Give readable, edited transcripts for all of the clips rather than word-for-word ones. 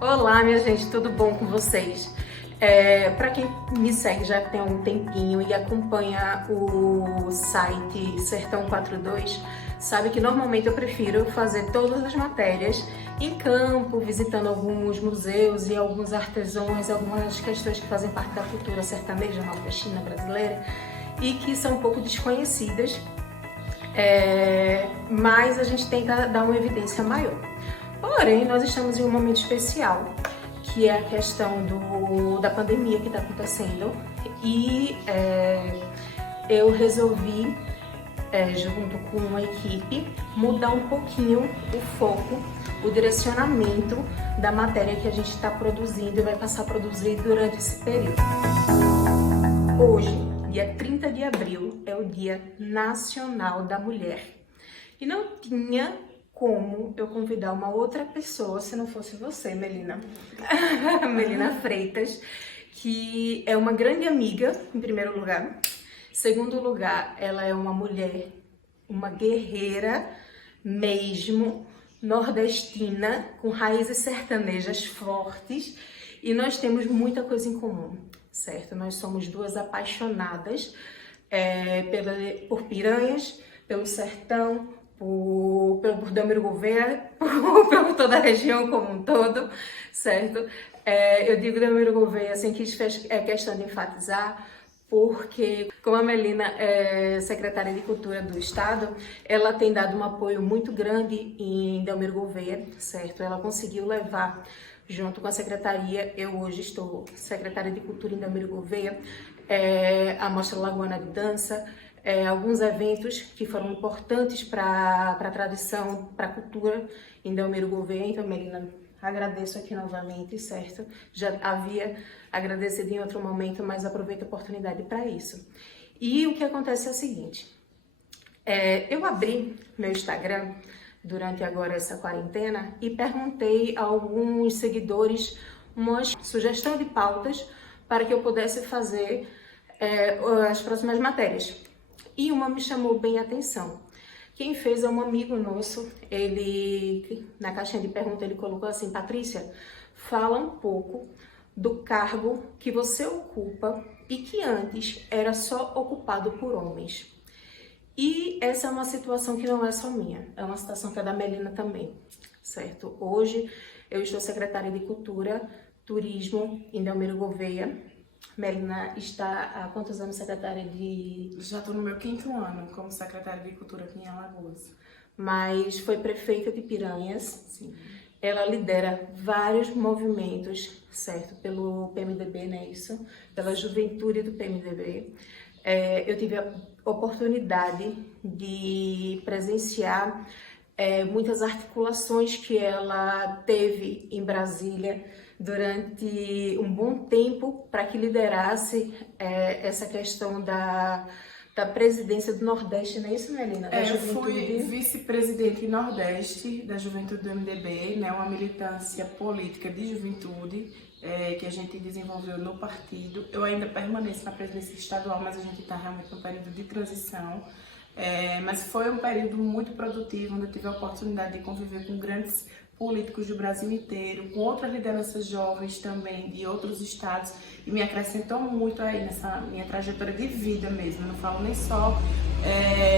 Olá, minha gente, tudo bom com vocês? Para quem me segue já tem um tempinho e acompanha o site Sertão 42, sabe que normalmente eu prefiro fazer todas as matérias em campo, visitando alguns museus e alguns artesãos, algumas questões que fazem parte da cultura sertaneja, nordestina, brasileira e que são um pouco desconhecidas, mas a gente tenta dar uma evidência maior. Porém, nós estamos em um momento especial, que é a questão da pandemia que está acontecendo, e eu resolvi, junto com uma equipe, mudar um pouquinho o foco, o direcionamento da matéria que a gente está produzindo e vai passar a produzir durante esse período. Hoje, dia 30 de abril, é o Dia Nacional da Mulher. E não tinha como eu convidar uma outra pessoa se não fosse você, Melina. Melina Freitas, que é uma grande amiga, em primeiro lugar. Segundo lugar, ela é uma mulher, uma guerreira mesmo, nordestina, com raízes sertanejas fortes. E nós temos muita coisa em comum, certo? Nós somos duas apaixonadas por piranhas, pelo sertão, por Belmiro Gouveia, por toda a região como um todo, certo? Eu digo Belmiro Gouveia assim, que é questão de enfatizar, porque como a Melina é secretária de Cultura do Estado, ela tem dado um apoio muito grande em Belmiro Gouveia, certo? Ela conseguiu levar, junto com a secretaria, eu hoje estou secretária de Cultura em Belmiro Gouveia, a Mostra Lagoana de Dança, alguns eventos que foram importantes para a tradição, para a cultura em Belmiro Gouveia. Então, Melina, agradeço aqui novamente, certo? Já havia agradecido em outro momento, mas aproveito a oportunidade para isso. E o que acontece é o seguinte, eu abri meu Instagram durante agora essa quarentena e perguntei a alguns seguidores uma sugestão de pautas para que eu pudesse fazer as próximas matérias. E uma me chamou bem a atenção. Quem fez é um amigo nosso, ele, na caixinha de pergunta, ele colocou assim: Patrícia, fala um pouco do cargo que você ocupa e que antes era só ocupado por homens. E essa é uma situação que não é só minha, é uma situação que é da Melina também, certo? Hoje eu estou secretária de Cultura, Turismo em Belmiro Gouveia. Melina está há quantos anos secretária de... Já estou no meu 5º ano como secretária de Cultura aqui em Alagoas. Mas foi prefeita de Piranhas. Sim. Ela lidera vários movimentos, certo? Pelo PMDB, não é isso? Pela juventude do PMDB. Eu tive a oportunidade de presenciar muitas articulações que ela teve em Brasília durante um bom tempo para que liderasse essa questão da presidência do Nordeste, não é isso, Melina? Eu fui vice-presidente Nordeste da Juventude do MDB, né, uma militância política de juventude que a gente desenvolveu no partido. Eu ainda permaneço na presidência estadual, mas a gente está realmente num período de transição. Mas foi um período muito produtivo, onde eu tive a oportunidade de conviver com grandes políticos do Brasil inteiro, com outras lideranças jovens também de outros estados, e me acrescentou muito aí nessa minha trajetória de vida mesmo. Eu não falo nem só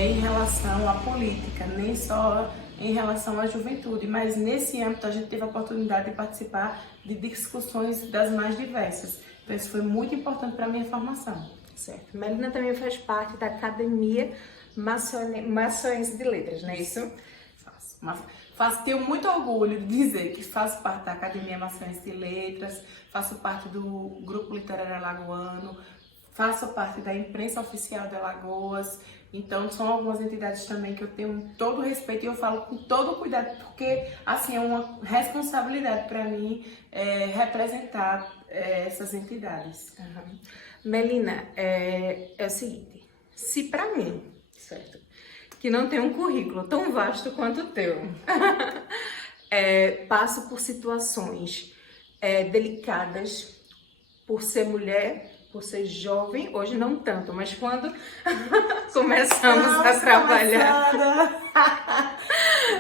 em relação à política, nem só em relação à juventude, mas nesse âmbito a gente teve a oportunidade de participar de discussões das mais diversas. Então isso foi muito importante para a minha formação. Certo. Melina também faz parte da Academia Maçoense de Letras, não é isso? Tenho muito orgulho de dizer que faço parte da Academia Maçoense de Letras, faço parte do Grupo Literário Alagoano, faço parte da imprensa oficial de Alagoas. Então são algumas entidades também que eu tenho todo o respeito e eu falo com todo o cuidado, porque assim é uma responsabilidade para mim representar essas entidades. Uhum. Melina, é o seguinte, se para mim, certo, que não tem um currículo tão vasto quanto o teu, passo por situações delicadas, por ser mulher, por ser jovem, hoje não tanto, mas quando começamos a trabalhar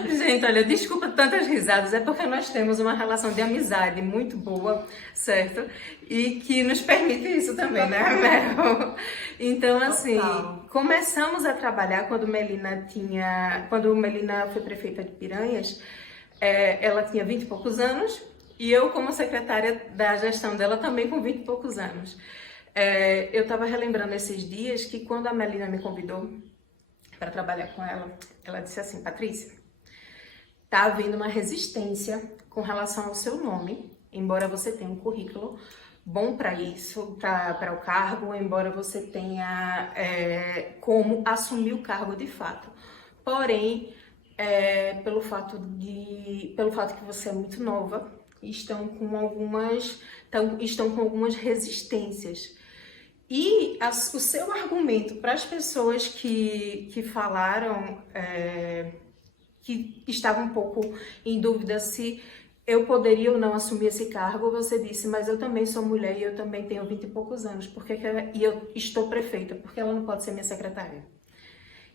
Gente, olha, desculpa tantas risadas, é porque nós temos uma relação de amizade muito boa, certo? E que nos permite isso também, né, Mel? Então, assim, Total. começamos a trabalhar quando Melina foi prefeita de Piranhas, ela tinha 20 e poucos anos, e eu, como secretária da gestão dela, também com 20 e poucos anos. Eu estava relembrando esses dias que quando a Melina me convidou para trabalhar com ela, ela disse assim: Patrícia, tá havendo uma resistência com relação ao seu nome, embora você tenha um currículo bom para isso, para o cargo, embora você tenha como assumir o cargo de fato. Porém, pelo fato que você é muito nova, estão com algumas resistências. E o seu argumento para as pessoas que falaram, que estavam um pouco em dúvida se eu poderia ou não assumir esse cargo, você disse: mas eu também sou mulher e eu também tenho 20 e poucos anos, e eu estou prefeita, porque ela não pode ser minha secretária.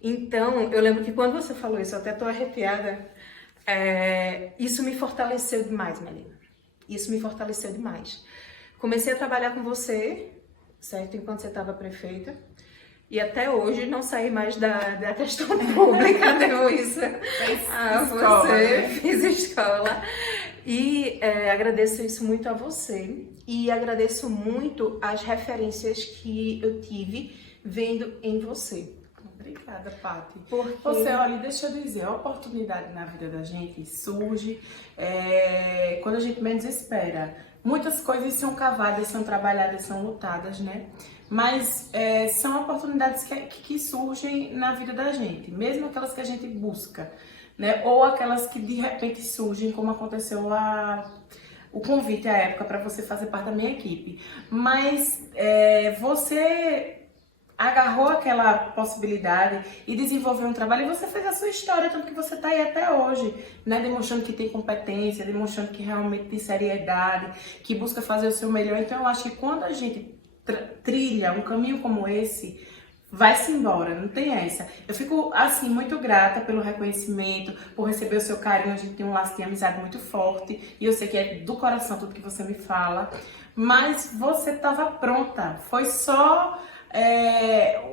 Então, eu lembro que quando você falou isso, eu até estou arrepiada, isso me fortaleceu demais, Melina. Isso me fortaleceu demais. Comecei a trabalhar com você, certo? Enquanto você estava prefeita. E até hoje não saí mais da questão pública, devo isso a você. Fiz escola. E agradeço isso muito a você. E agradeço muito as referências que eu tive vendo em você. Obrigada, Paty. Porque... Você, olha, deixa eu dizer, a oportunidade na vida da gente surge quando a gente menos espera. Muitas coisas são cavadas, são trabalhadas, são lutadas, né? Mas são oportunidades que surgem na vida da gente, mesmo aquelas que a gente busca, né? Ou aquelas que de repente surgem, como aconteceu o convite à época para você fazer parte da minha equipe. Mas você agarrou aquela possibilidade e desenvolveu um trabalho e você fez a sua história, tanto que você está aí até hoje, né? Demonstrando que tem competência, demonstrando que realmente tem seriedade, que busca fazer o seu melhor. Então eu acho que quando a gente trilha um caminho como esse, vai-se embora, não tem essa. Eu fico, assim, muito grata pelo reconhecimento, por receber o seu carinho. A gente tem um laço de amizade muito forte e eu sei que é do coração tudo que você me fala, mas você estava pronta, foi só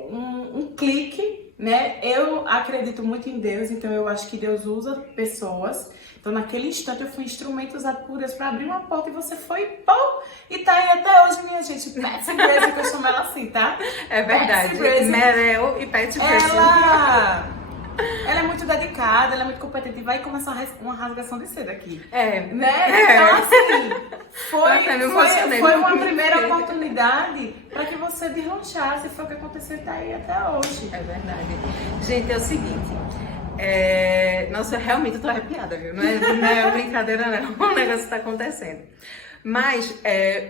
um clique, né? Eu acredito muito em Deus, então eu acho que Deus usa pessoas. Então, naquele instante, eu fui instrumento usado por Deus para abrir uma porta e você foi, pô, e tá aí até hoje, minha gente. Patsy Brazy, que eu chamo ela assim, tá? É verdade. Merel e Patsy Brazy. Ela é muito dedicada, ela é muito competente e vai começar uma rasgação de seda aqui. Né? Então, assim, foi uma primeira inteiro. oportunidade para que você deslanchasse. Foi o que aconteceu e tá aí até hoje. É verdade. Gente, é o seguinte. Nossa, eu realmente tô arrepiada, viu? Não é brincadeira, não. O negócio tá acontecendo. Mas,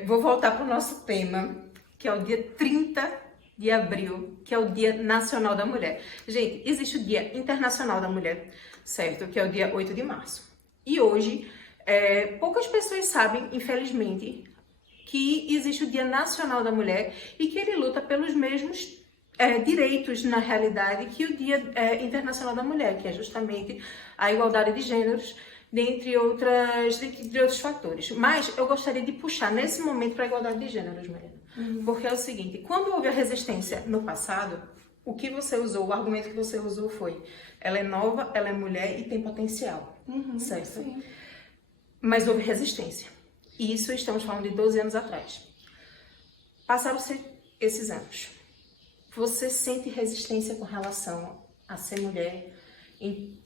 vou voltar pro nosso tema, que é o dia 30 de abril, que é o Dia Nacional da Mulher. Gente, existe o Dia Internacional da Mulher, certo? Que é o dia 8 de março. E hoje, poucas pessoas sabem, infelizmente, que existe o Dia Nacional da Mulher e que ele luta pelos mesmos direitos, na realidade, que o Dia Internacional da Mulher, que é justamente a igualdade de gêneros, dentre outros fatores. Mas eu gostaria de puxar nesse momento para a igualdade de gêneros, Mariana. Porque é o seguinte, quando houve a resistência no passado, o que você usou, o argumento que você usou foi: ela é nova, ela é mulher e tem potencial, certo? Sim. Mas houve resistência. E isso estamos falando de 12 anos atrás. Passaram-se esses anos. Você sente resistência com relação a ser mulher em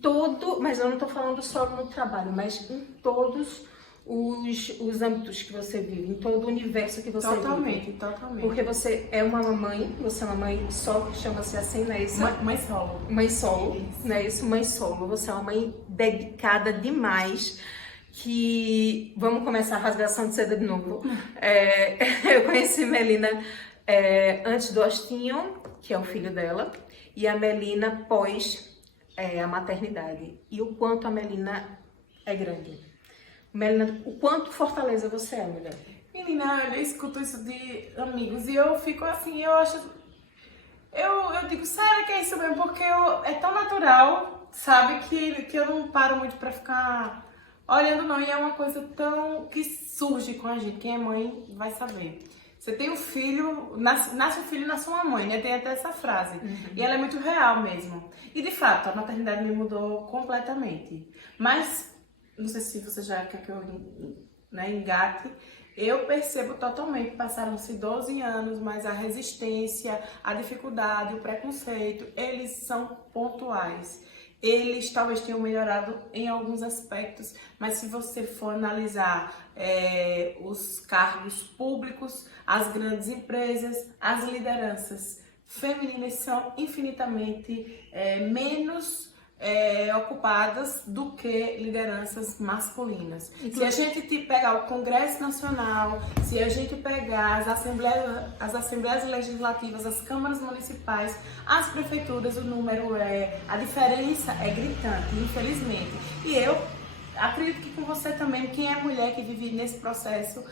todo, mas eu não estou falando só no trabalho, mas em todos os âmbitos que você vive, em todo o universo que você vive. Totalmente. Porque você é uma mãe, você é uma mãe solo, que chama-se assim, não é isso? Mãe solo. Mãe solo, não é isso? Mãe solo. Você é uma mãe dedicada demais, que... Vamos começar a rasgação de seda de novo. Eu conheci Melina antes do Austinho, que é o filho dela, e a Melina pós a maternidade. E o quanto a Melina é grande. Melina, o quanto fortaleza você é, mulher? Menina, eu escuto isso de amigos e eu fico assim, eu acho... Eu digo, sério que é isso mesmo? Porque é tão natural sabe que eu não paro muito pra ficar olhando não, e é uma coisa tão que surge com a gente, quem é mãe vai saber. Você tem um filho, nasce um filho, nasce uma mãe, né? Tem até essa frase. E ela é muito real mesmo. E de fato, a maternidade me mudou completamente. Mas, não sei se você já quer que eu, né, engate, eu percebo totalmente, passaram-se 12 anos, mas a resistência, a dificuldade, o preconceito, eles são pontuais. Eles talvez tenham melhorado em alguns aspectos, mas se você for analisar os cargos públicos, as grandes empresas, as lideranças femininas são infinitamente menos ocupadas do que lideranças masculinas. Se a gente pegar o Congresso Nacional, se a gente pegar as assembleias legislativas, as câmaras municipais, as prefeituras, o número a diferença é gritante, infelizmente. E eu acredito que com você também, quem é mulher que vive nesse processo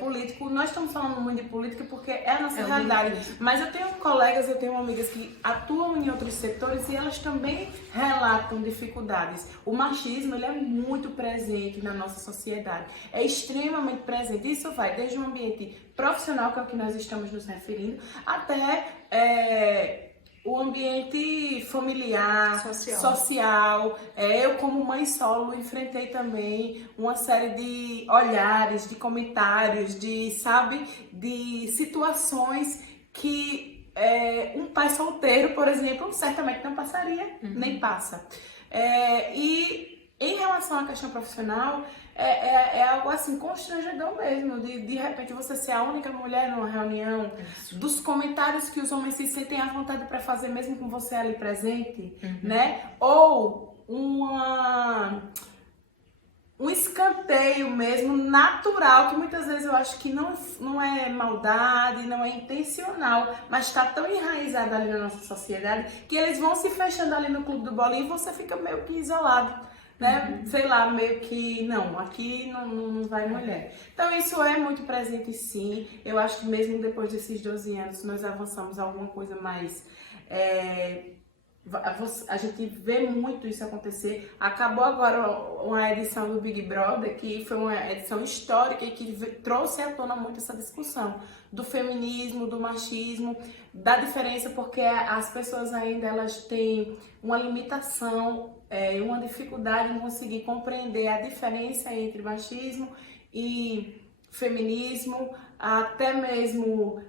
político, nós estamos falando muito de política porque é a nossa realidade, mas eu tenho colegas, eu tenho amigas que atuam em outros setores e elas também relatam dificuldades. O machismo, ele é muito presente na nossa sociedade, é extremamente presente, isso vai desde um ambiente profissional, que é o que nós estamos nos referindo, até o ambiente familiar, social. Eu, como mãe solo, enfrentei também uma série de olhares, de comentários, de situações que um pai solteiro, por exemplo, certamente não passaria, nem passa. E em relação à questão profissional, é algo assim constrangedor mesmo, de repente você ser a única mulher numa reunião, dos comentários que os homens se sentem à vontade para fazer mesmo com você ali presente, né? Ou um escanteio mesmo natural, que muitas vezes eu acho que não é maldade, não é intencional, mas está tão enraizado ali na nossa sociedade que eles vão se fechando ali no clube do bolinho e você fica meio que isolado. Né? Sei lá, meio que não, aqui não vai mulher. Então isso é muito presente sim. Eu acho que mesmo depois desses 12 anos nós avançamos alguma coisa mais. A gente vê muito isso acontecer. Acabou agora uma edição do Big Brother, que foi uma edição histórica e que trouxe à tona muito essa discussão do feminismo, do machismo, da diferença, porque as pessoas ainda elas têm uma limitação, uma dificuldade em conseguir compreender a diferença entre machismo e feminismo, até mesmo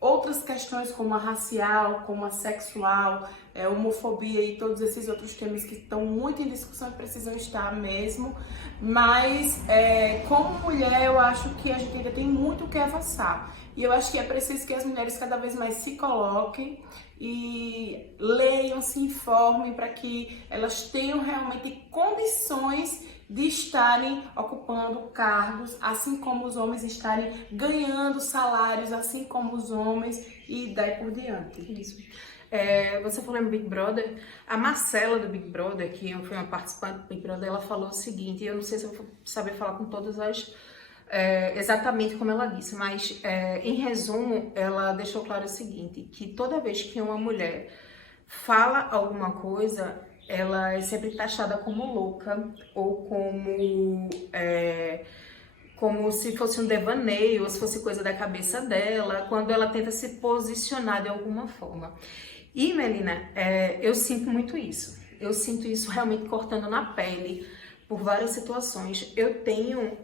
outras questões como a racial, como a sexual, homofobia e todos esses outros temas que estão muito em discussão e precisam estar mesmo, mas como mulher eu acho que a gente ainda tem muito o que avançar e eu acho que é preciso que as mulheres cada vez mais se coloquem e leiam, se informem para que elas tenham realmente condições de estarem ocupando cargos, assim como os homens estarem ganhando salários, assim como os homens, e daí por diante. Isso. Você falou em Big Brother, a Marcela do Big Brother, que foi uma participante do Big Brother, ela falou o seguinte, eu não sei se eu vou saber falar com todas as... exatamente como ela disse, mas em resumo, ela deixou claro o seguinte, que toda vez que uma mulher fala alguma coisa, ela é sempre taxada como louca ou como se fosse um devaneio, ou se fosse coisa da cabeça dela, quando ela tenta se posicionar de alguma forma. E, Melina, eu sinto muito isso. Eu sinto isso realmente cortando na pele por várias situações. Eu tenho...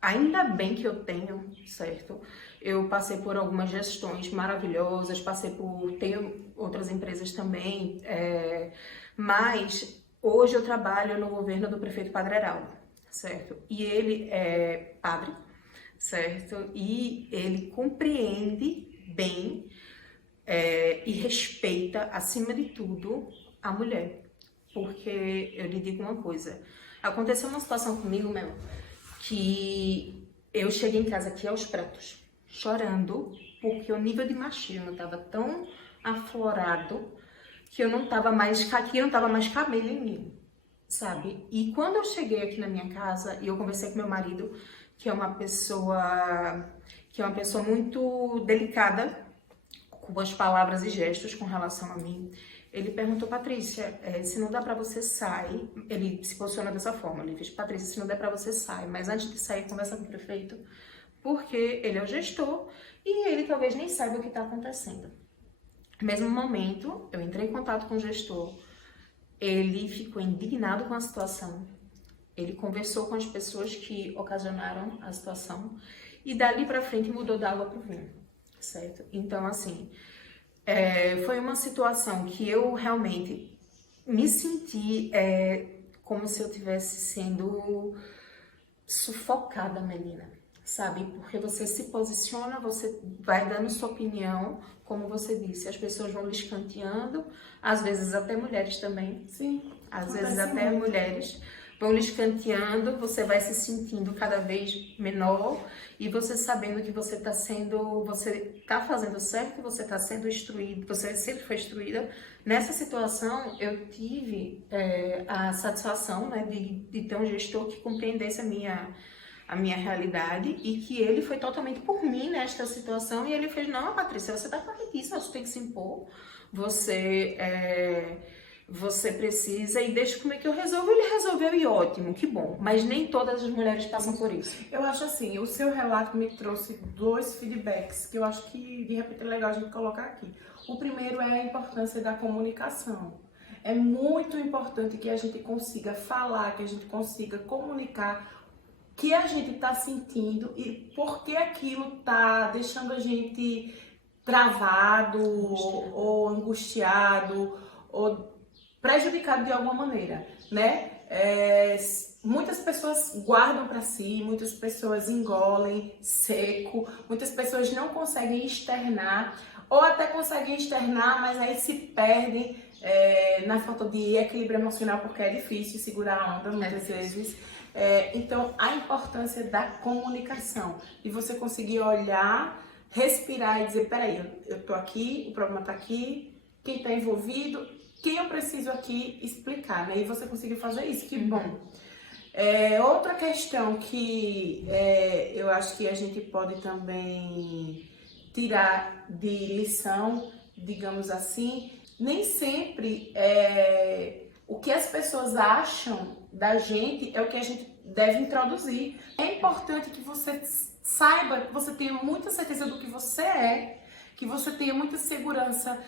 ainda bem que eu tenho, certo? Eu passei por algumas gestões maravilhosas, tenho outras empresas também, mas hoje eu trabalho no governo do prefeito Padre Heraldo, certo? E ele é padre, certo? E ele compreende bem e respeita, acima de tudo, a mulher. Porque eu lhe digo uma coisa, aconteceu uma situação comigo, Mel, que eu cheguei em casa aqui aos prantos, chorando, porque o nível de machismo estava tão aflorado que eu não estava mais cabelo em mim, sabe? E quando eu cheguei aqui na minha casa e eu conversei com meu marido, que é uma pessoa muito delicada com as palavras e gestos com relação a mim. Ele perguntou, Patrícia, se não dá pra você sair, ele se posiciona dessa forma, ele fez, Patrícia, se não der pra você sai, mas antes de sair conversa com o prefeito, porque ele é o gestor e ele talvez nem saiba o que está acontecendo. No mesmo momento, eu entrei em contato com o gestor, ele ficou indignado com a situação, ele conversou com as pessoas que ocasionaram a situação e dali pra frente mudou da água pro vinho, certo? Então, assim, foi uma situação que eu realmente me senti como se eu estivesse sendo sufocada, menina, sabe? Porque você se posiciona, você vai dando sua opinião, como você disse, as pessoas vão lhe escanteando, às vezes até mulheres também. Sim. Às vezes até mulheres vão lhe escanteando, você vai se sentindo cada vez menor e você sabendo que você tá fazendo certo, você tá sendo instruído, você sempre foi instruída. Nessa situação, eu tive a satisfação, né, de ter um gestor que compreendesse a minha realidade e que ele foi totalmente por mim nesta situação e ele fez, não, Patrícia, você tá corretíssima, você tem que se impor, você precisa e deixa como é que eu resolvo. Ele resolveu e ótimo, que bom. Mas nem todas as mulheres passam por isso. Eu acho assim, o seu relato me trouxe 2 feedbacks que eu acho que de repente é legal a gente colocar aqui. O primeiro é a importância da comunicação. É muito importante que a gente consiga falar, que a gente consiga comunicar o que a gente está sentindo e por que aquilo está deixando a gente travado ou angustiado ou prejudicado de alguma maneira, né? Muitas pessoas guardam para si, muitas pessoas engolem seco, muitas pessoas não conseguem externar, ou até conseguem externar, mas aí se perdem na falta de equilíbrio emocional, porque é difícil segurar a onda muitas vezes. Então, a importância da comunicação, de você conseguir olhar, respirar e dizer, peraí, eu tô aqui, o problema tá aqui, quem tá envolvido, quem eu preciso aqui explicar, né? E você conseguiu fazer isso, que bom. Outra questão que eu acho que a gente pode também tirar de lição, digamos assim, nem sempre o que as pessoas acham da gente é o que a gente deve introduzir. É importante que você saiba, que você tenha muita certeza do que você é, que você tenha muita segurança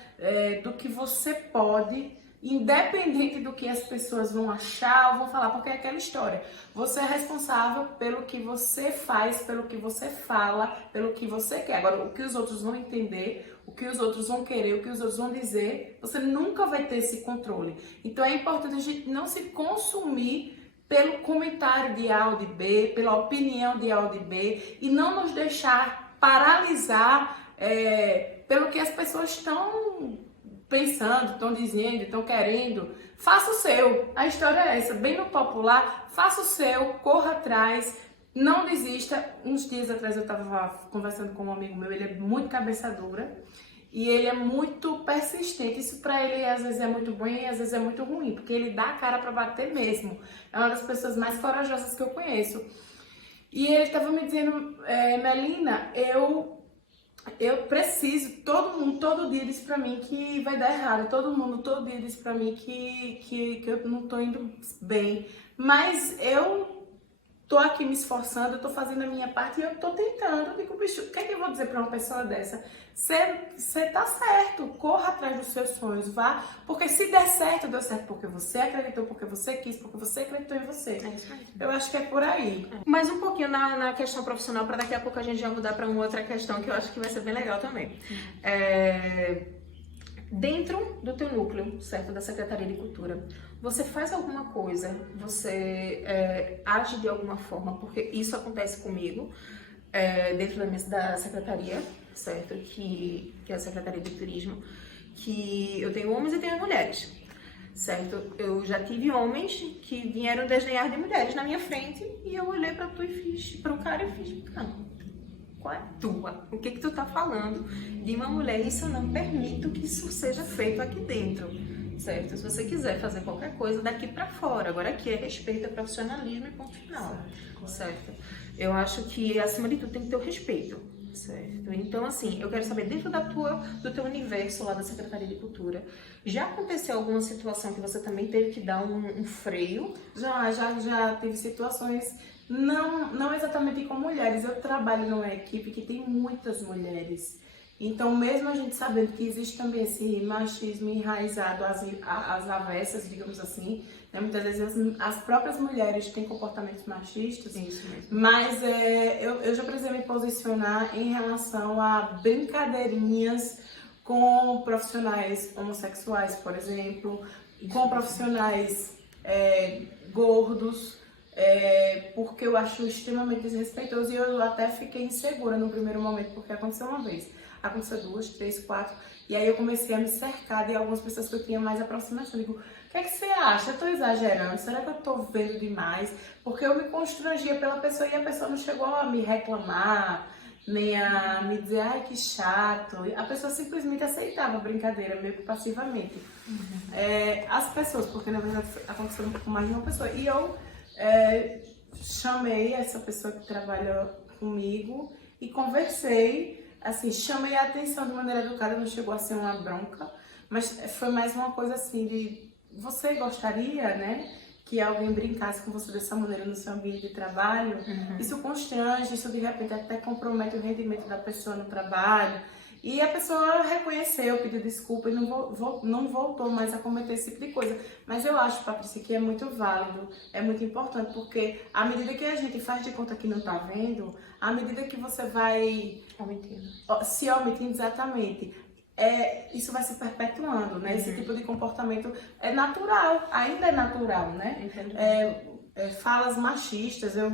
do que você pode, independente do que as pessoas vão achar ou vão falar, porque é aquela história. Você é responsável pelo que você faz, pelo que você fala, pelo que você quer. Agora, o que os outros vão entender, o que os outros vão querer, o que os outros vão dizer, você nunca vai ter esse controle. Então é importante a gente não se consumir pelo comentário de A ou de B, pela opinião de A ou de B, e não nos deixar paralisar pelo que as pessoas estão pensando, estão dizendo, estão querendo. Faça o seu. A história é essa, bem no popular, faça o seu, corra atrás, não desista. Uns dias atrás eu estava conversando com um amigo meu, ele é muito cabeça dura e ele é muito persistente. Isso para ele às vezes é muito bom e às vezes é muito ruim, porque ele dá a cara para bater mesmo. É uma das pessoas mais corajosas que eu conheço. E ele estava me dizendo, Melina, eu preciso, todo mundo todo dia diz pra mim que vai dar errado, todo mundo todo dia diz pra mim que eu não tô indo bem, mas eu tô aqui me esforçando, eu tô fazendo a minha parte e eu tô tentando. Eu digo, bicho, o que é que eu vou dizer pra uma pessoa dessa? Você tá certo, corra atrás dos seus sonhos, vá, porque se der certo, deu certo porque você acreditou, porque você quis, porque você acreditou em você. É isso mesmo. Eu acho que é por aí. Mais um pouquinho na questão profissional, para daqui a pouco a gente já mudar para uma outra questão que eu acho que vai ser bem legal também. Dentro do teu núcleo, certo, da Secretaria de Cultura, você faz alguma coisa, você age de alguma forma, porque isso acontece comigo, dentro da Secretaria, certo, que é a Secretaria de Turismo, que eu tenho homens e tenho mulheres, certo? Eu já tive homens que vieram desdenhar de mulheres na minha frente e eu olhei pra tu e fiz, pro cara e fiz, cara, qual é a tua? O que tu tá falando de uma mulher? Isso eu não permito que isso seja feito aqui dentro, certo? Se você quiser fazer qualquer coisa daqui pra fora, agora aqui é respeito, é profissionalismo e ponto final, certo? Eu acho que acima de tudo tem que ter o respeito, Certo. Então, assim, eu quero saber, dentro do teu universo lá da Secretaria de Cultura, já aconteceu alguma situação que você também teve que dar um freio? Já tive situações, não exatamente com mulheres. Eu trabalho numa equipe que tem muitas mulheres. Então, mesmo a gente sabendo que existe também esse machismo enraizado às avessas, digamos assim, né? Muitas vezes as próprias mulheres têm comportamentos machistas. Isso mesmo. Mas eu já precisei me posicionar em relação a brincadeirinhas com profissionais homossexuais, por exemplo, com profissionais gordos, porque eu acho extremamente desrespeitoso, e eu até fiquei insegura no primeiro momento, porque aconteceu uma vez, aconteceu 2, 3, 4, e aí eu comecei a me cercar de algumas pessoas que eu tinha mais aproximação. Eu digo, o que é que você acha? Eu tô exagerando? Será que eu tô vendo demais? Porque eu me constrangia pela pessoa e a pessoa não chegou a me reclamar, nem a me dizer, ai, que chato. A pessoa simplesmente aceitava a brincadeira, meio que passivamente. As pessoas, porque na verdade aconteceu com mais de uma pessoa. E eu chamei essa pessoa que trabalha comigo e conversei, assim, chamei a atenção de maneira educada, não chegou a ser uma bronca, mas foi mais uma coisa assim de, você gostaria, né, que alguém brincasse com você dessa maneira no seu ambiente de trabalho? Isso constrange, isso de repente até compromete o rendimento da pessoa no trabalho. E a pessoa reconheceu, pediu desculpa e não voltou mais a cometer esse tipo de coisa. Mas eu acho, Patrícia, que é muito válido, é muito importante, porque à medida que a gente faz de conta que não tá vendo, à medida que você vai se omitindo, exatamente, isso vai se perpetuando, né? Esse tipo de comportamento é natural, ainda é natural, né? Falas machistas, eu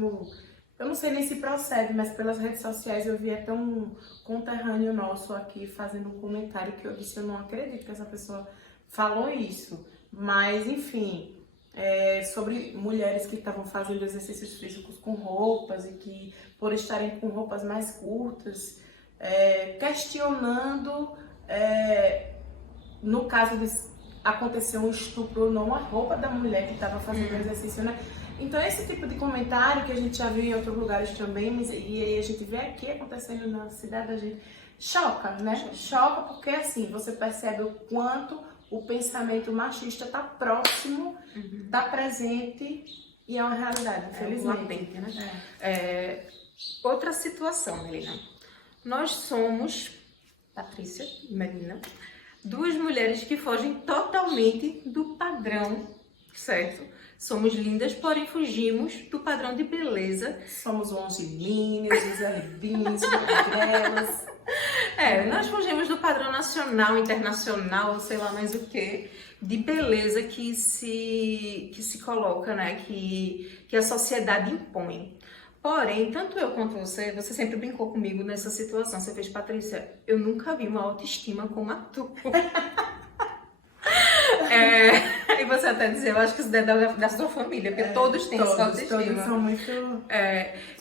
não sei nem se procede, mas pelas redes sociais eu vi até um conterrâneo nosso aqui fazendo um comentário que eu disse, eu não acredito que essa pessoa falou isso. Mas, enfim, sobre mulheres que estavam fazendo exercícios físicos com roupas e que, por estarem com roupas mais curtas, questionando, no caso de acontecer um estupro ou não, a roupa da mulher que estava fazendo o exercício, né? Então, esse tipo de comentário que a gente já viu em outros lugares também, e aí a gente vê aqui acontecendo na cidade da gente, choca, né? Choca porque, assim, você percebe o quanto o pensamento machista está próximo, está presente e é uma realidade, infelizmente. Latente, né? Outra situação, Melina. Nós somos, Patrícia e Melina, duas mulheres que fogem totalmente do padrão, certo? Somos lindas, porém fugimos do padrão de beleza. Somos longilíneas, Gisele Bündchen, magrelas. Nós fugimos do padrão nacional, internacional, sei lá mais o que, de beleza que se coloca, né? Que a sociedade impõe. Porém, tanto eu quanto você sempre brincou comigo nessa situação. Você fez, Patrícia, eu nunca vi uma autoestima como a tua. E você até dizia, eu acho que isso é da sua família, porque todos têm essa autoestima. Todos são muito...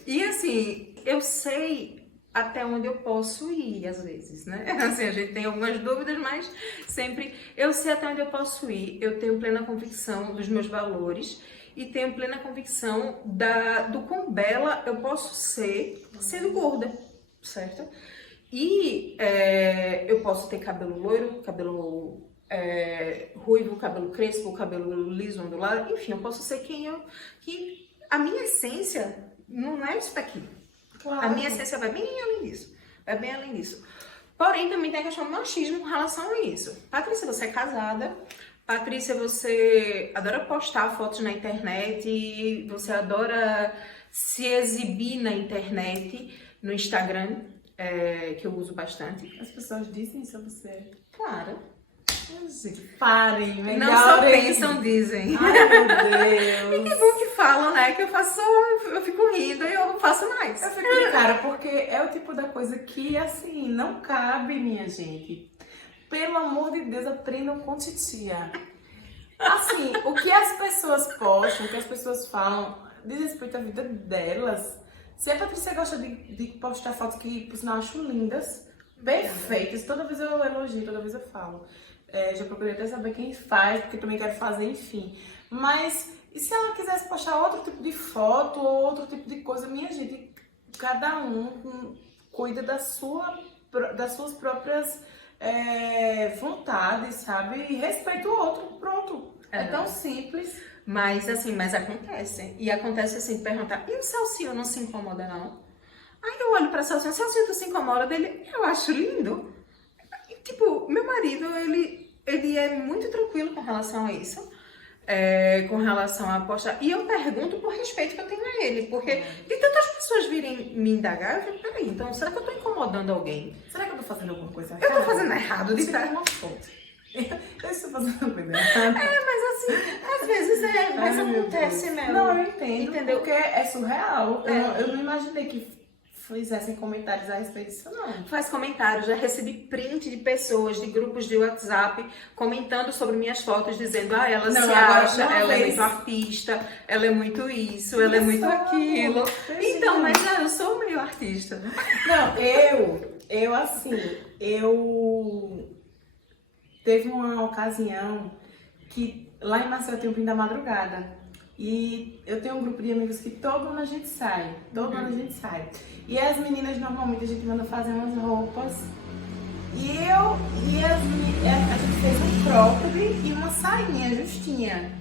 E assim, eu sei até onde eu posso ir, às vezes, né? Assim, a gente tem algumas dúvidas, mas sempre eu sei até onde eu posso ir. Eu tenho plena convicção dos meus valores e tenho plena convicção do quão bela eu posso ser sendo gorda, certo? E eu posso ter cabelo loiro, cabelo ruivo, cabelo crespo, cabelo liso, ondulado, enfim, eu posso ser que a minha essência não é isso daqui. Claro. A minha essência vai bem além disso. Porém, também tem a questão do machismo com relação a isso. Patrícia, você é casada. Patrícia, você adora postar fotos na internet, você adora se exibir na internet, no Instagram, que eu uso bastante. As pessoas dizem isso a você? Claro. Parem, melhorem. Não só pensam, dizem. Ai, meu Deus. E que bom que falam, né? Que eu faço eu fico rindo e eu faço mais. Eu fico de cara, porque é o tipo da coisa que, assim, não cabe, minha gente. Pelo amor de Deus, aprendam com titia. Assim, o que as pessoas postam, o que as pessoas falam, diz respeito à vida delas. Se a Patrícia gosta de postar fotos que, por sinal, eu acho lindas, perfeitas, toda vez eu elogio, toda vez eu falo. Já procurei até saber quem faz, porque também quero fazer, enfim. Mas, e se ela quisesse postar outro tipo de foto ou outro tipo de coisa? Minha gente, cada um cuida das suas próprias vontades, sabe? E respeita o outro, pronto. É tão simples. Mas assim, mas acontece. E acontece assim, perguntar, e o Celcinho não se incomoda não? Aí eu olho pra Celcinho, o Celcinho se incomoda dele, eu acho lindo. E, tipo, meu marido, ele é muito tranquilo com relação a isso. Com relação a postar. E eu pergunto por respeito que eu tenho a ele, porque de tantas pessoas virem me indagar, eu fico, peraí, então será que eu tô incomodando alguém? Será que eu tô fazendo alguma coisa Eu errada? tô fazendo errado de estar. uma foto. Eu estou fazendo alguma coisa errada. Mas assim, às vezes mas acontece mesmo. Não, eu entendo, entendeu? porque é surreal. Eu não imaginei que fizessem comentários a respeito disso, não. Faz comentários, já recebi print de pessoas, de grupos de WhatsApp, comentando sobre minhas fotos, dizendo, ela Não, se agora, acha, uma ela é vez- muito artista, ela é muito isso, ela é muito aquilo. Então, mas eu sou meio artista. Não, eu teve uma ocasião que lá em Maceió tem o Pim da Madrugada. E eu tenho um grupo de amigos que todo ano a gente sai. Todo ano a gente sai. E as meninas, normalmente, a gente manda fazer umas roupas. A gente fez um cropped e uma sainha justinha.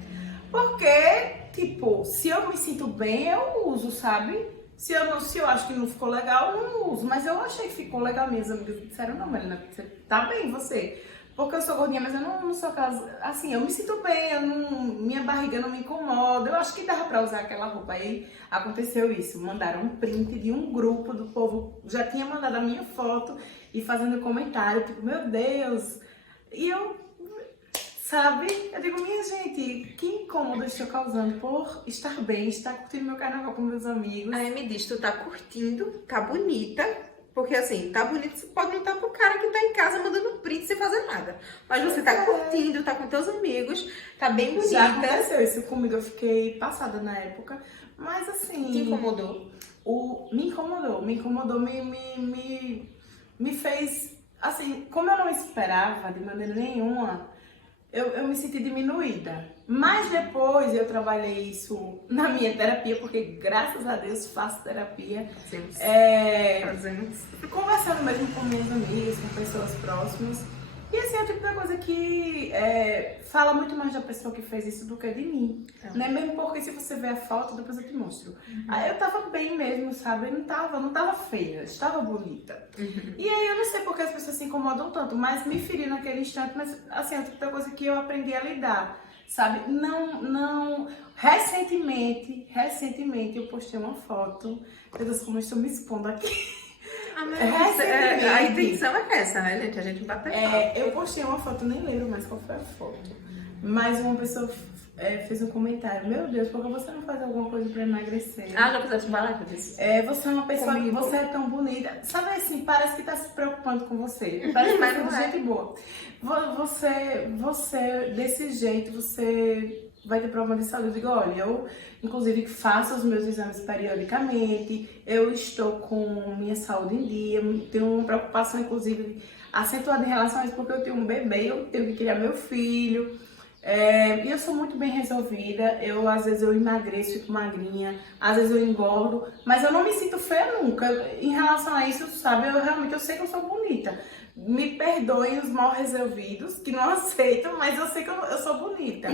Porque, tipo, se eu me sinto bem, eu uso, sabe? Se eu acho que não ficou legal, eu não uso. Mas eu achei que ficou legal. Minhas amigas disseram, não, Melina, você tá bem, você. Porque eu sou gordinha, mas eu não sou aquelas... Assim, eu me sinto bem, minha barriga não me incomoda. Eu acho que dava pra usar aquela roupa. Aí aconteceu isso. Mandaram um print de um grupo do povo. Já tinha mandado a minha foto e fazendo comentário. Tipo, meu Deus. E eu, sabe? Eu digo, minha gente, que incômodo eu estou causando por estar bem, estar curtindo meu carnaval com meus amigos. Aí me diz, tu tá curtindo, tá bonita. Porque assim, tá bonito, você pode não estar pro cara que tá em casa mandando print sem fazer nada. Mas você tá curtindo, tá com teus amigos, tá bem bonita. Já aconteceu isso comigo, eu fiquei passada na época. Mas assim... Te incomodou? Me incomodou, me fez... Assim, como eu não esperava de maneira nenhuma, eu me senti diminuída. Mas depois eu trabalhei isso na minha terapia, porque graças a Deus faço terapia. Fazemos. Conversando mesmo com minhas amigas, com pessoas próximas. E assim, é o tipo da coisa que fala muito mais da pessoa que fez isso do que de mim. Né? Mesmo porque se você ver a foto, depois eu te mostro. Aí eu tava bem mesmo, sabe? Eu não tava feia, estava bonita. E aí eu não sei porque as pessoas se incomodam tanto, mas me feri naquele instante. Mas assim, é o tipo da coisa que eu aprendi a lidar. Sabe, recentemente eu postei uma foto, meu Deus, como eu estou me expondo aqui. A intenção é essa, né, gente? A gente bate papo. Eu postei uma foto, nem lembro mais qual foi a foto, mas uma pessoa fez um comentário, meu Deus, por que você não faz alguma coisa pra emagrecer? Já fizeste balada disso? Você é uma pessoa que você é tão bonita, sabe assim, parece que tá se preocupando com você, parece que Mas você não é de gente boa. Você, desse jeito, você vai ter problema de saúde. Eu digo, olha, eu inclusive faço os meus exames periodicamente, eu estou com minha saúde em dia, tenho uma preocupação, inclusive, acentuada em relação a isso, porque eu tenho um bebê, eu tenho que criar meu filho. E eu sou muito bem resolvida, às vezes eu emagreço, fico magrinha, às vezes eu engordo, mas eu não me sinto feia nunca. Em relação a isso, sabe, eu sei que eu sou bonita. Me perdoem os mal resolvidos, que não aceitam, mas eu sei que eu sou bonita.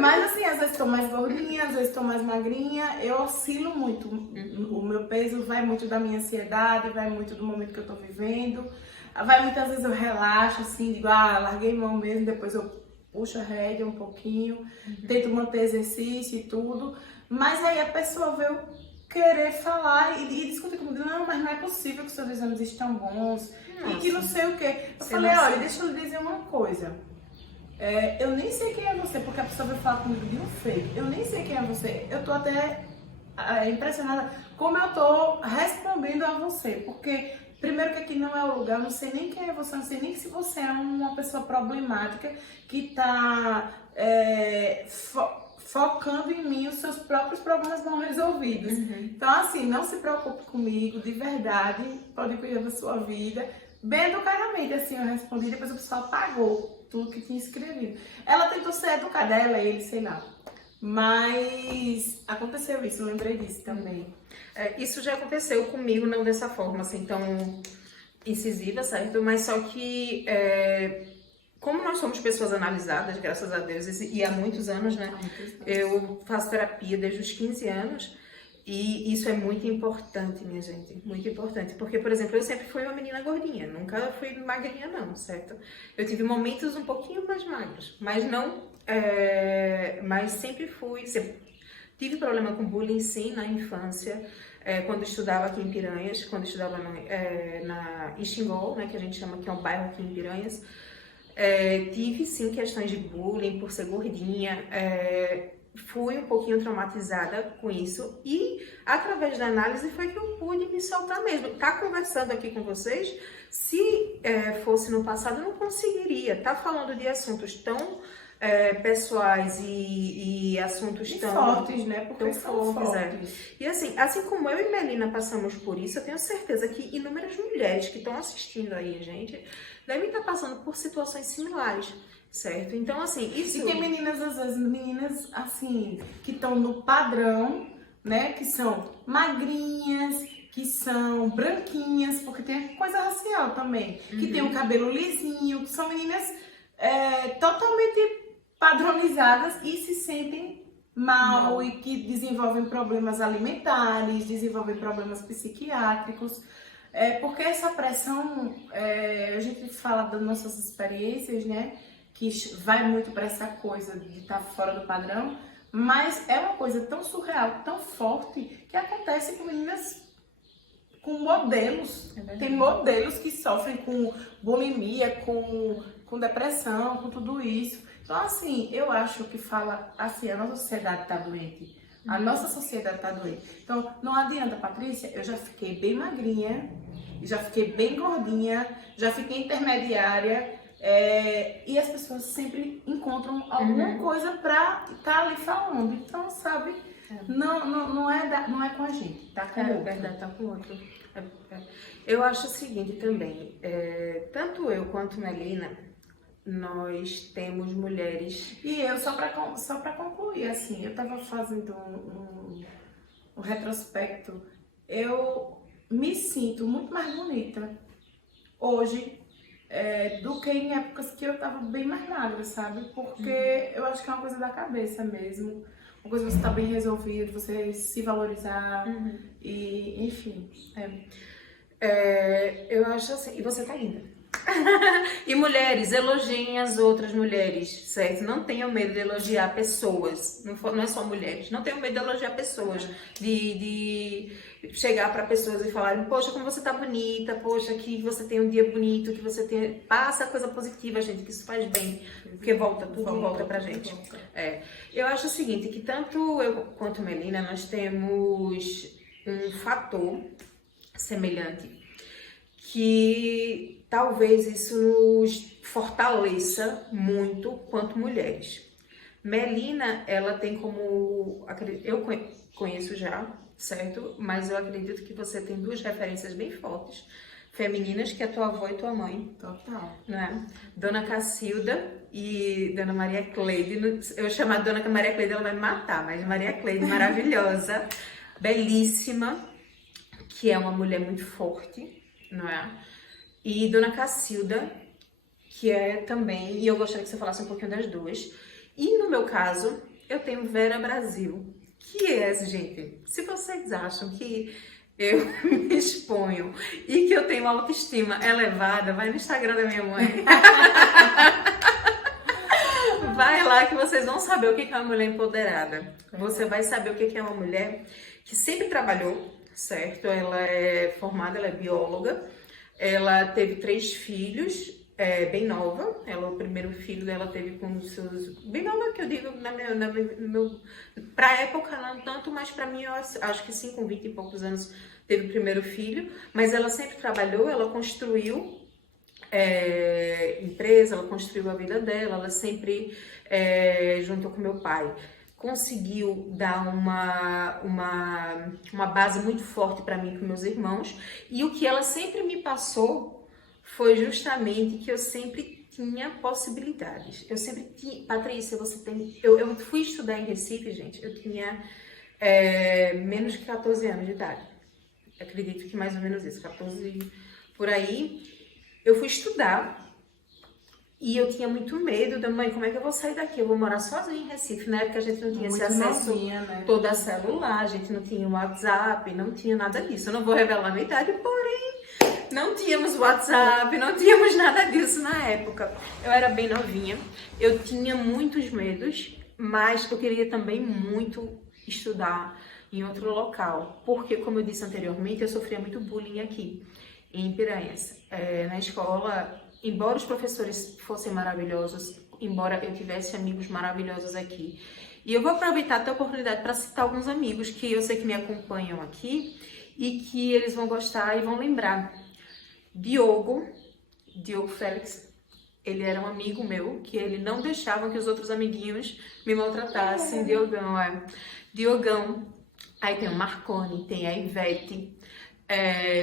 Mas assim, às vezes estou mais gordinha, às vezes estou mais magrinha, eu oscilo muito. O meu peso vai muito da minha ansiedade, vai muito do momento que eu estou vivendo. Muitas vezes eu relaxo, assim, digo, larguei mão mesmo, depois eu puxo a rédea um pouquinho, tento manter exercício e tudo. Mas aí a pessoa veio querer falar e discutir comigo, não, mas não é possível que os seus exames estão bons. E que não sei o quê. Eu falei, olha, deixa eu lhe dizer uma coisa. Eu nem sei quem é você, porque a pessoa vai falar comigo de um fake. Eu nem sei quem é você. Eu tô até impressionada como eu tô respondendo a você. Porque, primeiro que aqui não é o lugar, eu não sei nem quem é você, eu não sei nem se você é uma pessoa problemática que tá focando em mim os seus próprios problemas não resolvidos. Então, assim, não se preocupe comigo, de verdade, pode cuidar da sua vida. Bem educadamente, assim, eu respondi, depois a pessoa apagou tudo que tinha escrevido. Ela tentou ser educada, ele, sei lá. Mas aconteceu isso, eu lembrei disso também. Isso já aconteceu comigo, não dessa forma, assim, tão incisiva, certo? Mas só que, como nós somos pessoas analisadas, graças a Deus, e há muitos anos, né? Eu faço terapia desde os 15 anos e isso é muito importante, minha gente, muito importante. Porque, por exemplo, eu sempre fui uma menina gordinha, nunca fui magrinha não, certo? Eu tive momentos um pouquinho mais magros, mas não, mas sempre tive problema com bullying sim na infância, quando estudava aqui em Piranhas, quando estudava em Xingol, né, que a gente chama que é um bairro aqui em Piranhas. Tive sim questões de bullying por ser gordinha, fui um pouquinho traumatizada com isso e através da análise foi que eu pude me soltar mesmo. Tá conversando aqui com vocês, se fosse no passado eu não conseguiria. Tá falando de assuntos tão pessoais e assuntos tão fortes, né? Porque tão fortes. E assim como eu e Melina passamos por isso, eu tenho certeza que inúmeras mulheres que estão assistindo aí, gente, devem estar passando por situações similares, certo? Então, assim, isso... E tem meninas, às vezes, meninas, assim, que estão no padrão, né? Que são magrinhas, que são branquinhas, porque tem coisa racial também, que tem o cabelo lisinho, que são meninas totalmente padronizadas e se sentem mal e que desenvolvem problemas alimentares, desenvolvem problemas psiquiátricos. Porque essa pressão, a gente fala das nossas experiências, né? Que vai muito para essa coisa de estar fora do padrão, mas é uma coisa tão surreal, tão forte, que acontece com meninas com modelos. Tem modelos que sofrem com bulimia, com depressão, com tudo isso. Então, assim, eu acho que fala assim, a nossa sociedade está doente. A nossa sociedade está doente. Então, não adianta, Patrícia, eu já fiquei bem magrinha, já fiquei bem gordinha, já fiquei intermediária, e as pessoas sempre encontram alguma coisa para estar ali falando. Então, sabe, não é com a gente, tá com o outro. Verdade, tá com o outro. Eu acho o seguinte também, tanto eu quanto Melina, nós temos mulheres... E eu, só pra concluir, assim, eu tava fazendo um retrospecto, eu me sinto muito mais bonita hoje do que em épocas que eu tava bem mais magra, sabe? Porque eu acho que é uma coisa da cabeça mesmo, uma coisa que você tá bem resolvida, você se valorizar, e enfim. Eu acho assim, e você tá linda. E mulheres, elogiem as outras mulheres, certo? Não tenham medo de elogiar pessoas, não é só mulheres. Não tenham medo de elogiar pessoas, de chegar para pessoas e falarem: poxa, como você tá bonita, poxa, que você tem um dia bonito, que você tem... Passa coisa positiva, gente, que isso faz bem, porque tudo volta pra gente. Eu acho o seguinte, que tanto eu quanto Melina, nós temos um fator semelhante, que talvez isso nos fortaleça muito quanto mulheres. Melina, ela tem como... Eu conheço já, certo? Mas eu acredito que você tem duas referências bem fortes, femininas, que é tua avó e tua mãe. Total. Né? Dona Cacilda e Dona Maria Cleide. Eu chamar Dona Maria Cleide, ela vai me matar, mas Maria Cleide, maravilhosa, belíssima, que é uma mulher muito forte, não é? E Dona Cacilda, que é também, e eu gostaria que você falasse um pouquinho das duas. E no meu caso, eu tenho Vera Brasil, que gente, se vocês acham que eu me exponho e que eu tenho autoestima elevada, vai no Instagram da minha mãe. Vai lá que vocês vão saber o que é uma mulher empoderada. Você vai saber o que é uma mulher que sempre trabalhou, certo? Ela é formada, ela é bióloga. Ela teve 3 filhos, bem nova. O primeiro filho dela teve com os seus... Bem nova, que eu digo, pra época não tanto, mas pra mim eu acho que sim, com 20 e poucos anos teve o primeiro filho. Mas ela sempre trabalhou, ela construiu empresa, ela construiu a vida dela, ela sempre, junto com meu pai, conseguiu dar uma base muito forte para mim e para meus irmãos. E o que ela sempre me passou foi justamente que eu sempre tinha possibilidades. Eu sempre tinha... Patrícia, você tem... Eu fui estudar em Recife, gente, eu tinha menos de 14 anos de idade. Acredito que mais ou menos isso, 14 por aí. Eu fui estudar e eu tinha muito medo da mãe, como é que eu vou sair daqui? Eu vou morar sozinha em Recife. Na época a gente não tinha esse acesso todo a celular, a gente não tinha WhatsApp, não tinha nada disso. Eu não vou revelar a minha idade, porém não tínhamos WhatsApp, não tínhamos nada disso na época. Eu era bem novinha, eu tinha muitos medos, mas eu queria também muito estudar em outro local, porque, como eu disse anteriormente, eu sofria muito bullying aqui em Piranhas. Na escola, embora os professores fossem maravilhosos, embora eu tivesse amigos maravilhosos aqui, e eu vou aproveitar até a oportunidade para citar alguns amigos que eu sei que me acompanham aqui e que eles vão gostar e vão lembrar. Diogo Félix, ele era um amigo meu, que ele não deixava que os outros amiguinhos me maltratassem. Diogão. Aí tem o Marconi, tem a Ivete,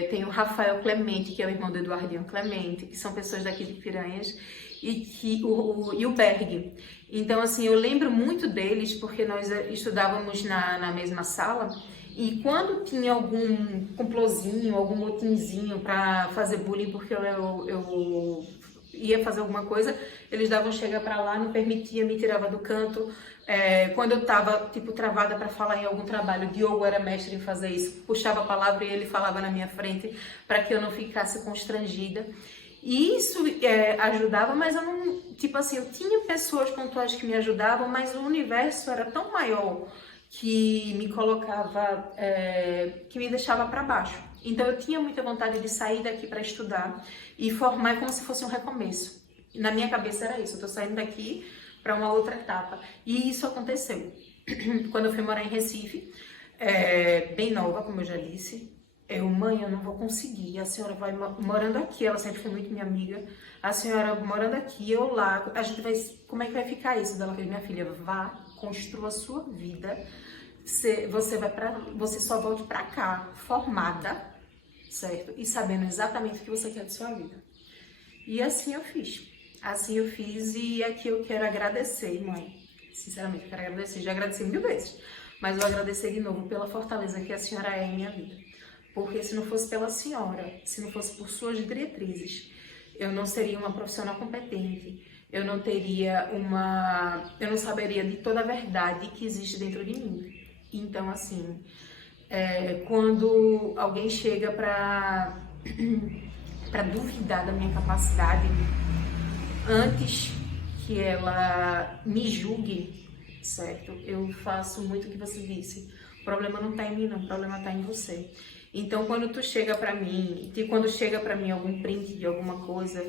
tem o Rafael Clemente, que é o irmão do Eduardinho Clemente, que são pessoas daqui de Piranhas, e o Berg. Então, assim, eu lembro muito deles, porque nós estudávamos na mesma sala, e quando tinha algum complozinho, algum motinzinho pra fazer bullying, porque eu ia fazer alguma coisa, eles davam chega pra lá, não permitia, me tirava do canto. Quando eu tava, tipo, travada pra falar em algum trabalho, o Diogo era mestre em fazer isso, puxava a palavra e ele falava na minha frente para que eu não ficasse constrangida. E isso ajudava, mas eu não, tipo assim, eu tinha pessoas pontuais que me ajudavam, mas o universo era tão maior que me colocava, que me deixava para baixo. Então eu tinha muita vontade de sair daqui para estudar e formar como se fosse um recomeço. Na minha cabeça era isso, eu tô saindo daqui para uma outra etapa. E isso aconteceu. Quando eu fui morar em Recife, bem nova, como eu já disse, mãe, eu não vou conseguir, a senhora vai morando aqui, ela sempre foi muito minha amiga, a senhora morando aqui, eu lá, a gente vai, como é que vai ficar isso? Ela falou, minha filha, vá, construa a sua vida, você só volte pra cá, formada, certo? E sabendo exatamente o que você quer de sua vida. E assim eu fiz. Assim eu fiz e aqui eu quero agradecer, mãe. Sinceramente, quero agradecer. Já agradeci 1000 vezes. Mas eu agradecer de novo pela fortaleza que a senhora é em minha vida. Porque se não fosse pela senhora, se não fosse por suas diretrizes, eu não seria uma profissional competente. Eu não saberia de toda a verdade que existe dentro de mim. Então, assim, quando alguém chega para duvidar da minha capacidade, antes que ela me julgue, certo? Eu faço muito o que você disse. O problema não tá em mim, não. O problema tá em você. Então, quando chega pra mim algum print de alguma coisa,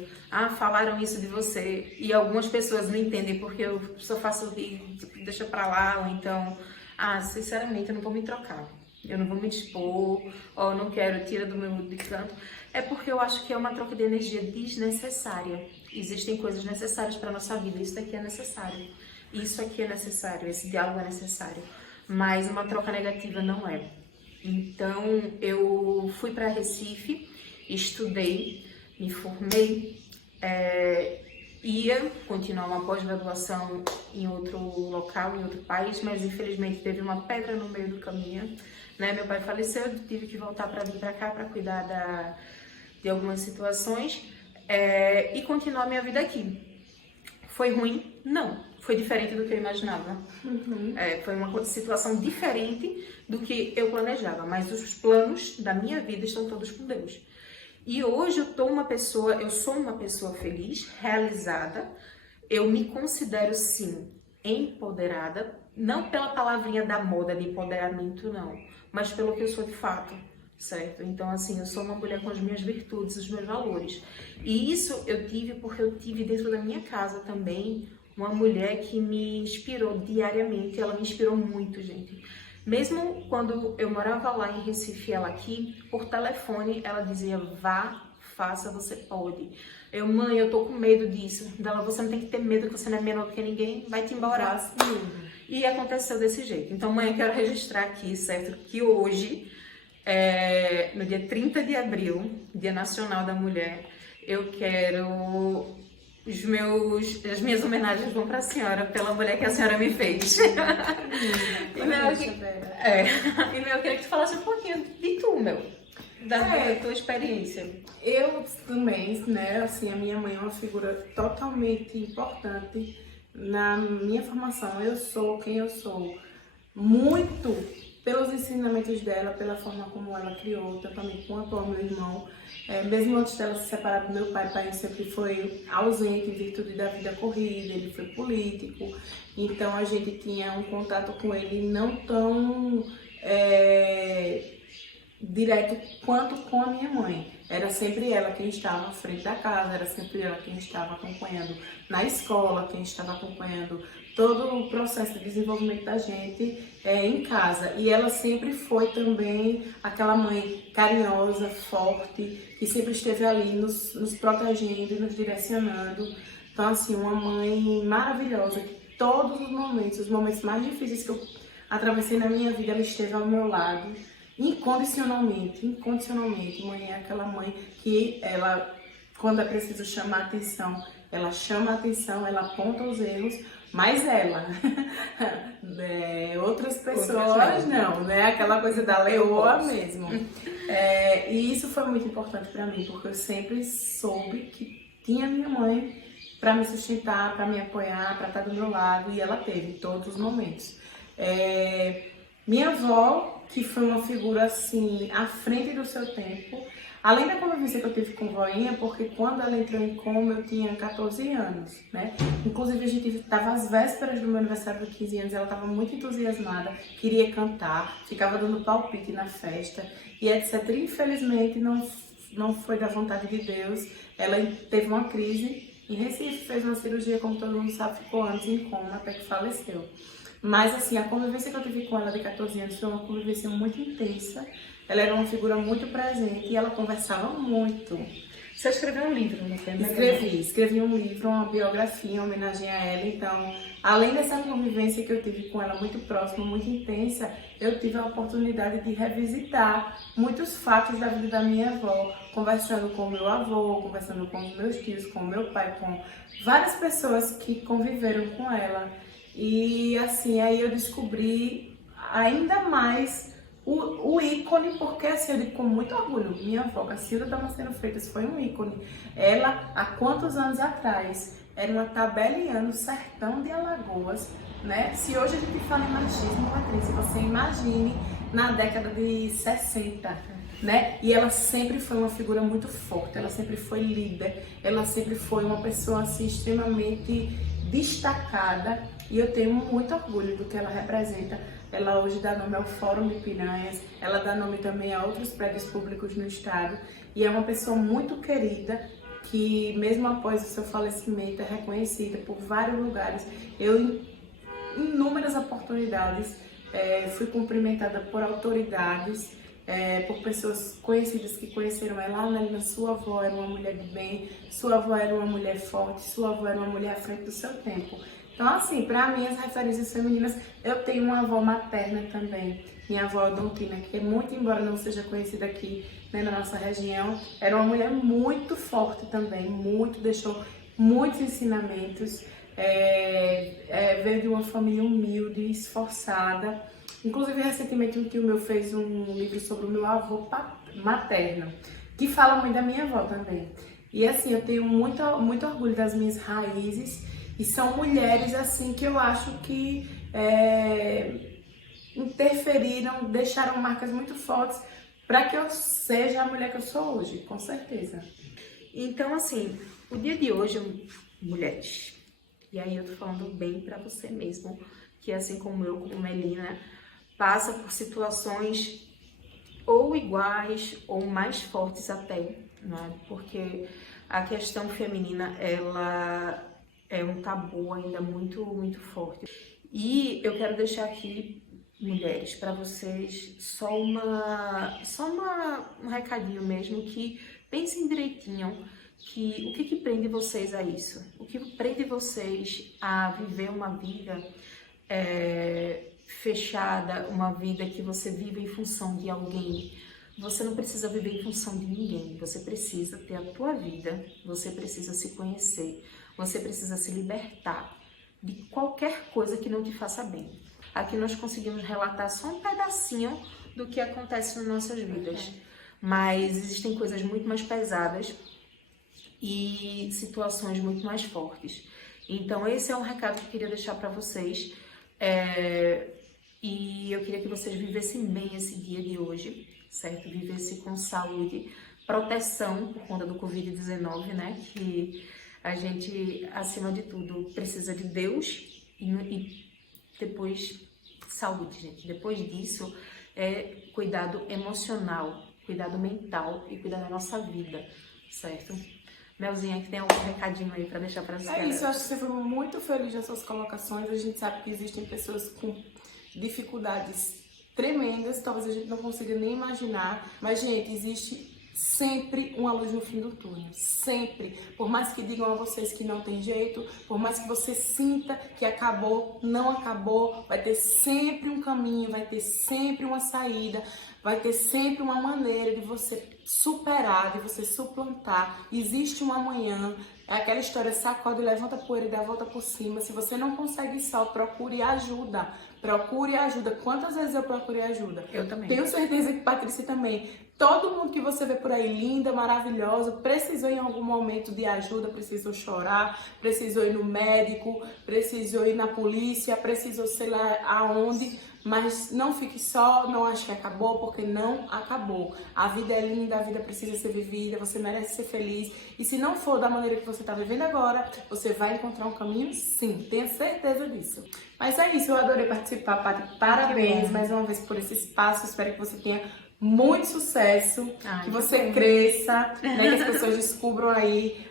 falaram isso de você, e algumas pessoas não entendem porque eu só faço rir, tipo, deixa pra lá, ou então, sinceramente, eu não vou me trocar. Eu não vou me dispor, ou não quero, tira do meu de canto. É porque eu acho que é uma troca de energia desnecessária. Existem coisas necessárias para nossa vida, isso daqui é necessário. Isso aqui é necessário, esse diálogo é necessário. Mas uma troca negativa não é. Então, eu fui para Recife, estudei, me formei, ia continuar uma pós-graduação em outro local, em outro país, mas infelizmente teve uma pedra no meio do caminho, né? Meu pai faleceu, eu tive que voltar para vir para cá para cuidar de algumas situações e continuar a minha vida aqui. Foi ruim? Não. Foi diferente do que eu imaginava. Foi uma situação diferente do que eu planejava, mas os planos da minha vida estão todos com Deus. E hoje eu sou uma pessoa feliz, realizada. Eu me considero, sim, empoderada, não pela palavrinha da moda de empoderamento, não, mas pelo que eu sou de fato, certo? Então, assim, eu sou uma mulher com as minhas virtudes, os meus valores. E isso eu tive porque eu tive dentro da minha casa também uma mulher que me inspirou diariamente. Ela me inspirou muito, gente. Mesmo quando eu morava lá em Recife, ela aqui, por telefone, ela dizia, vá, faça, você pode. Mãe, eu tô com medo disso. Dela, você não tem que ter medo, que você não é menor do que ninguém, vai-te embora. E aconteceu desse jeito. Então, mãe, eu quero registrar aqui, certo? Que hoje, no dia 30 de abril, Dia Nacional da Mulher, eu quero as minhas homenagens vão para a senhora, pela mulher que a senhora me fez. E meu, eu queria que tu falasse um pouquinho de tu, da tua experiência. Eu também, né, assim, a minha mãe é uma figura totalmente importante na minha formação. Eu sou quem eu sou, muito pelos ensinamentos dela, pela forma como ela criou, também quanto ao meu irmão. Mesmo antes dela se separar do meu pai, o pai sempre foi ausente em virtude da vida corrida, ele foi político, então a gente tinha um contato com ele não tão direto quanto com a minha mãe. Era sempre ela quem estava à frente da casa, era sempre ela quem estava acompanhando na escola, quem estava acompanhando todo o processo de desenvolvimento da gente em casa. E ela sempre foi também aquela mãe carinhosa, forte, que sempre esteve ali nos protegendo e nos direcionando. Então, assim, uma mãe maravilhosa, que todos os momentos mais difíceis que eu atravessei na minha vida, ela esteve ao meu lado, incondicionalmente. Mãe é aquela mãe que ela, quando é preciso chamar atenção, ela chama a atenção, ela aponta os erros, mas ela, outras pessoas não, né? Aquela coisa da leoa mesmo. E isso foi muito importante para mim, porque eu sempre soube que tinha minha mãe para me sustentar, para me apoiar, para estar do meu lado, e ela teve em todos os momentos. Minha avó, que foi uma figura assim, à frente do seu tempo, além da convivência que eu tive com voinha, porque quando ela entrou em coma eu tinha 14 anos, né? Inclusive a gente estava às vésperas do meu aniversário de 15 anos, ela estava muito entusiasmada, queria cantar, ficava dando palpite na festa e etc. Infelizmente não foi da vontade de Deus, ela teve uma crise em Recife, fez uma cirurgia, como todo mundo sabe, ficou anos em coma até que faleceu. Mas assim, a convivência que eu tive com ela de 14 anos foi uma convivência muito intensa. Ela era uma figura muito presente e ela conversava muito. Você escreveu um livro, não foi? Escrevi um livro, uma biografia em homenagem a ela. Então, além dessa convivência que eu tive com ela muito próxima, muito intensa, eu tive a oportunidade de revisitar muitos fatos da vida da minha avó, conversando com o meu avô, conversando com os meus tios, com o meu pai, com várias pessoas que conviveram com ela. E assim, aí eu descobri ainda mais o ícone, porque assim, eu digo com muito orgulho, minha avó, Cacilda Damasceno Freitas, foi um ícone. Ela, há quantos anos atrás, era uma tabeliã no sertão de Alagoas, né? Se hoje a gente fala em machismo, Patrícia, você imagine na década de 60, né? E ela sempre foi uma figura muito forte, ela sempre foi líder, ela sempre foi uma pessoa assim, extremamente destacada, e eu tenho muito orgulho do que ela representa. Ela hoje dá nome ao Fórum de Piranhas, ela dá nome também a outros prédios públicos no estado, e é uma pessoa muito querida, que mesmo após o seu falecimento é reconhecida por vários lugares. Eu, em inúmeras oportunidades, fui cumprimentada por autoridades, por pessoas conhecidas que conheceram ela. Ana, sua avó era uma mulher de bem, sua avó era uma mulher forte, sua avó era uma mulher à frente do seu tempo. Então, assim, para mim, as referências femininas, eu tenho uma avó materna também, minha avó Dontina, que muito, embora não seja conhecida aqui, né, na nossa região, era uma mulher muito forte também, deixou muitos ensinamentos, veio de uma família humilde, esforçada. Inclusive, recentemente, um tio meu fez um livro sobre o meu avô materno, que fala muito da minha avó também. E assim, eu tenho muito orgulho das minhas raízes, e são mulheres assim que eu acho que interferiram, deixaram marcas muito fortes para que eu seja a mulher que eu sou hoje, com certeza. Então, assim, o dia de hoje, mulheres, e aí eu tô falando bem para você mesmo, que assim como eu, como Melina, passa por situações ou iguais ou mais fortes até, né? Porque a questão feminina, ela é um tabu ainda muito forte. E eu quero deixar aqui, mulheres, para vocês só um recadinho mesmo, que pensem direitinho que o que prende vocês a isso? O que prende vocês a viver uma vida fechada, uma vida que você vive em função de alguém? Você não precisa viver em função de ninguém, você precisa ter a tua vida, você precisa se conhecer, Você precisa se libertar de qualquer coisa que não te faça bem. Aqui nós conseguimos relatar só um pedacinho do que acontece nas nossas vidas. Mas existem coisas muito mais pesadas e situações muito mais fortes. Então esse é um recado que eu queria deixar para vocês. E eu queria que vocês vivessem bem esse dia de hoje, certo? Vivessem com saúde, proteção por conta do Covid-19, né? Que a gente, acima de tudo, precisa de Deus e depois saúde, gente. Depois disso, cuidado emocional, cuidado mental e cuidar da nossa vida, certo? Melzinha, que tem algum recadinho aí pra deixar pra vocês? É isso, eu acho que você foi muito feliz nas suas colocações. A gente sabe que existem pessoas com dificuldades tremendas, talvez a gente não consiga nem imaginar, mas, gente, existe sempre uma luz no fim do túnel, sempre. Por mais que digam a vocês que não tem jeito, por mais que você sinta que acabou, não acabou, vai ter sempre um caminho, vai ter sempre uma saída, vai ter sempre uma maneira de você superar, de você suplantar. Existe um amanhã. É aquela história, sacode, levanta a poeira e dá a volta por cima. Se você não consegue só, procure ajuda. Procure ajuda. Quantas vezes eu procurei ajuda? Eu também. Tenho certeza que Patrícia também. Todo mundo que você vê por aí, linda, maravilhosa, precisou em algum momento de ajuda, precisou chorar, precisou ir no médico, precisou ir na polícia, precisou sei lá aonde. Mas não fique só, não ache que acabou, porque não acabou. A vida é linda, a vida precisa ser vivida, você merece ser feliz. E se não for da maneira que você está vivendo agora, você vai encontrar um caminho sim, tenha certeza disso. Mas é isso, eu adorei participar, Paty. Parabéns mais uma vez por esse espaço, espero que você tenha muito sucesso, que você cresça, né, que as pessoas descubram aí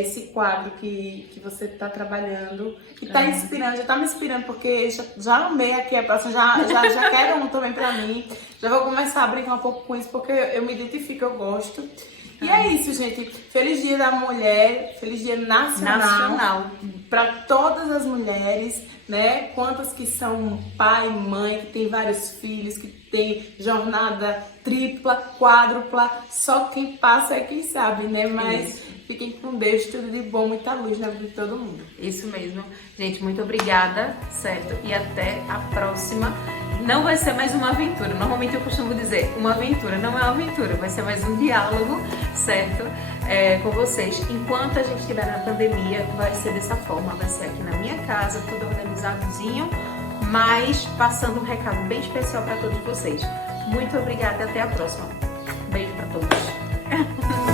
esse quadro que você está trabalhando, que está inspirando, já está me inspirando, porque já amei aqui a próxima, já quero um também para mim, já vou começar a brincar um pouco com isso, porque eu me identifico, eu gosto. E é isso, gente. Feliz Dia da Mulher, feliz Dia Nacional. Para todas as mulheres, né? Quantas que são pai, mãe, que tem vários filhos, que tem jornada tripla, quádrupla. Só quem passa é quem sabe, né? Mas fiquem com Deus, tudo de bom, muita luz na vida de todo mundo. Isso mesmo. Gente, muito obrigada, certo? E até a próxima. Não vai ser mais uma aventura. Normalmente eu costumo dizer, uma aventura não é uma aventura, vai ser mais um diálogo, certo? Com vocês. Enquanto a gente estiver na pandemia, vai ser dessa forma, vai ser aqui na minha casa, tudo organizadozinho, mas passando um recado bem especial para todos vocês. Muito obrigada e até a próxima. Beijo para todos.